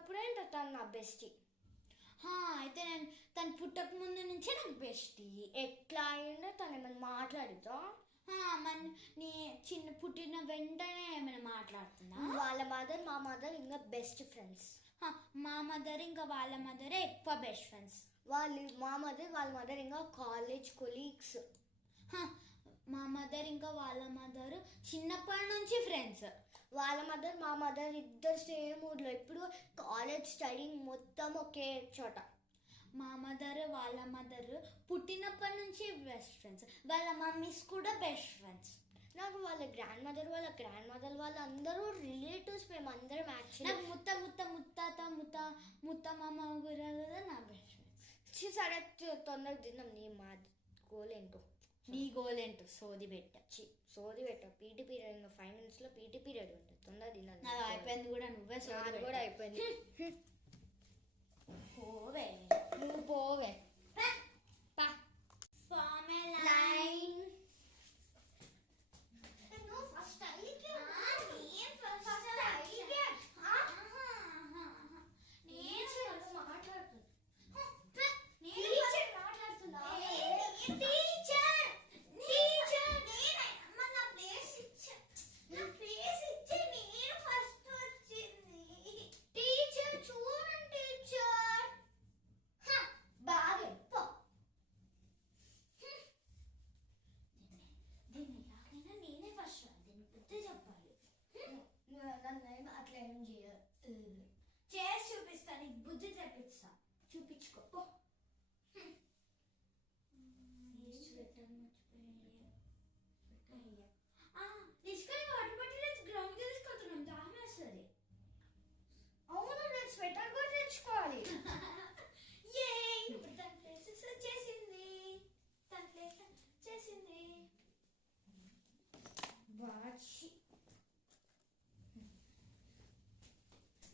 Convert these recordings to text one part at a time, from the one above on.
పుట్టినప్పుడే తను నా బెస్టీ. అయితే నేను తను పుట్టక ముందు నుంచే నాకు బెస్టీ. ఎట్లా అయిందో తను ఏమైనా మాట్లాడుతా? మన నీ చిన్న పుట్టిన వెంటనే ఏమైనా మాట్లాడుతున్నా? వాళ్ళ మదర్ మా మదర్ ఇంకా బెస్ట్ ఫ్రెండ్స్. మా మదర్ ఇంకా వాళ్ళ మదరే ఎక్కువ బెస్ట్ ఫ్రెండ్స్. మా మదర్ వాళ్ళ మదర్ ఇంకా కాలేజ్ కొలీగ్స్. మా మదర్ ఇంకా వాళ్ళ మదర్ చిన్నప్పటి నుంచి ఫ్రెండ్స్. వాళ్ళ మదర్ మా మదర్ ఇద్దరు సేమ్ ఊర్లో, ఇప్పుడు కాలేజ్ స్టడీయింగ్ మొత్తం ఒకే చోట. మా మదర్ వాళ్ళ మదర్ పుట్టినప్పటి నుంచి బెస్ట్ ఫ్రెండ్స్. వాళ్ళ మమ్మీస్ కూడా బెస్ట్ ఫ్రెండ్స్. నాకు వాళ్ళ గ్రాండ్ మదర్ వాళ్ళందరూ రిలేటివ్స్. మేము అందరం నాకు ముత్త మామ కూడా నా బెస్ట్ ఫ్రెండ్స్. సరే తొందరగా తిన్నాం. నీ గోల్ ఏంటో సోది పెట్ట పీటీ పీరియడ్ ఇంకా 5 minutes పీటీ పీరియడ్ ఉంటుంది. తొందరగా తిన్నాను. నాకు అయిపోయింది కూడా. నువ్వే సోది కూడా అయిపోయింది. పోవే నువ్వు పోవే. అట్లా ఏం చేసి చూపిస్తా, నీకు బుద్ధి తెప్పిస్తా. చూపించుకో. తీసుకొని వాటర్ బాటిల్ గ్రౌండ్కి తీసుకెళ్తున్నాం. దాహం వేస్తుంది. అవును, నేను స్వెటర్ కూడా తెచ్చుకోవాలి. ఇప్పుడు తన ప్లేసెస్ వచ్చేసింది.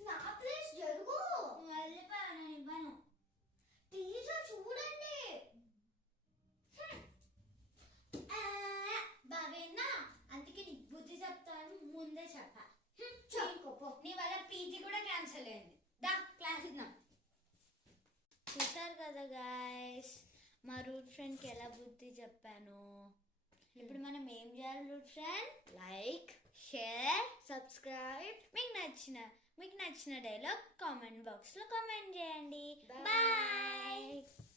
నా ప్లేస్ జరుగు. వెళ్ళిపోయాను, ఇవ్వను. టీచర్ చూడండి. బావేనా? అందుకే నీకు బుద్ధి చెప్తాను ముందే చెప్పా. చెప్పుకో. నీ వల్ల పీజీ కూడా క్యాన్సిల్ అయింది. దా క్లాస్ ఇద్దాం. చూసారు కదా గాయస్, మా రూట్ ఫ్రెండ్కి ఎలా బుద్ధి చెప్పాను. ఇప్పుడు మనం ఏం చేయాలి రూట్ ఫ్రెండ్? Like, share, subscribe. మీకు నచ్చిన డైలాగ్ కామెంట్ బాక్స్లో కామెంట్ చేయండి. బాయ్.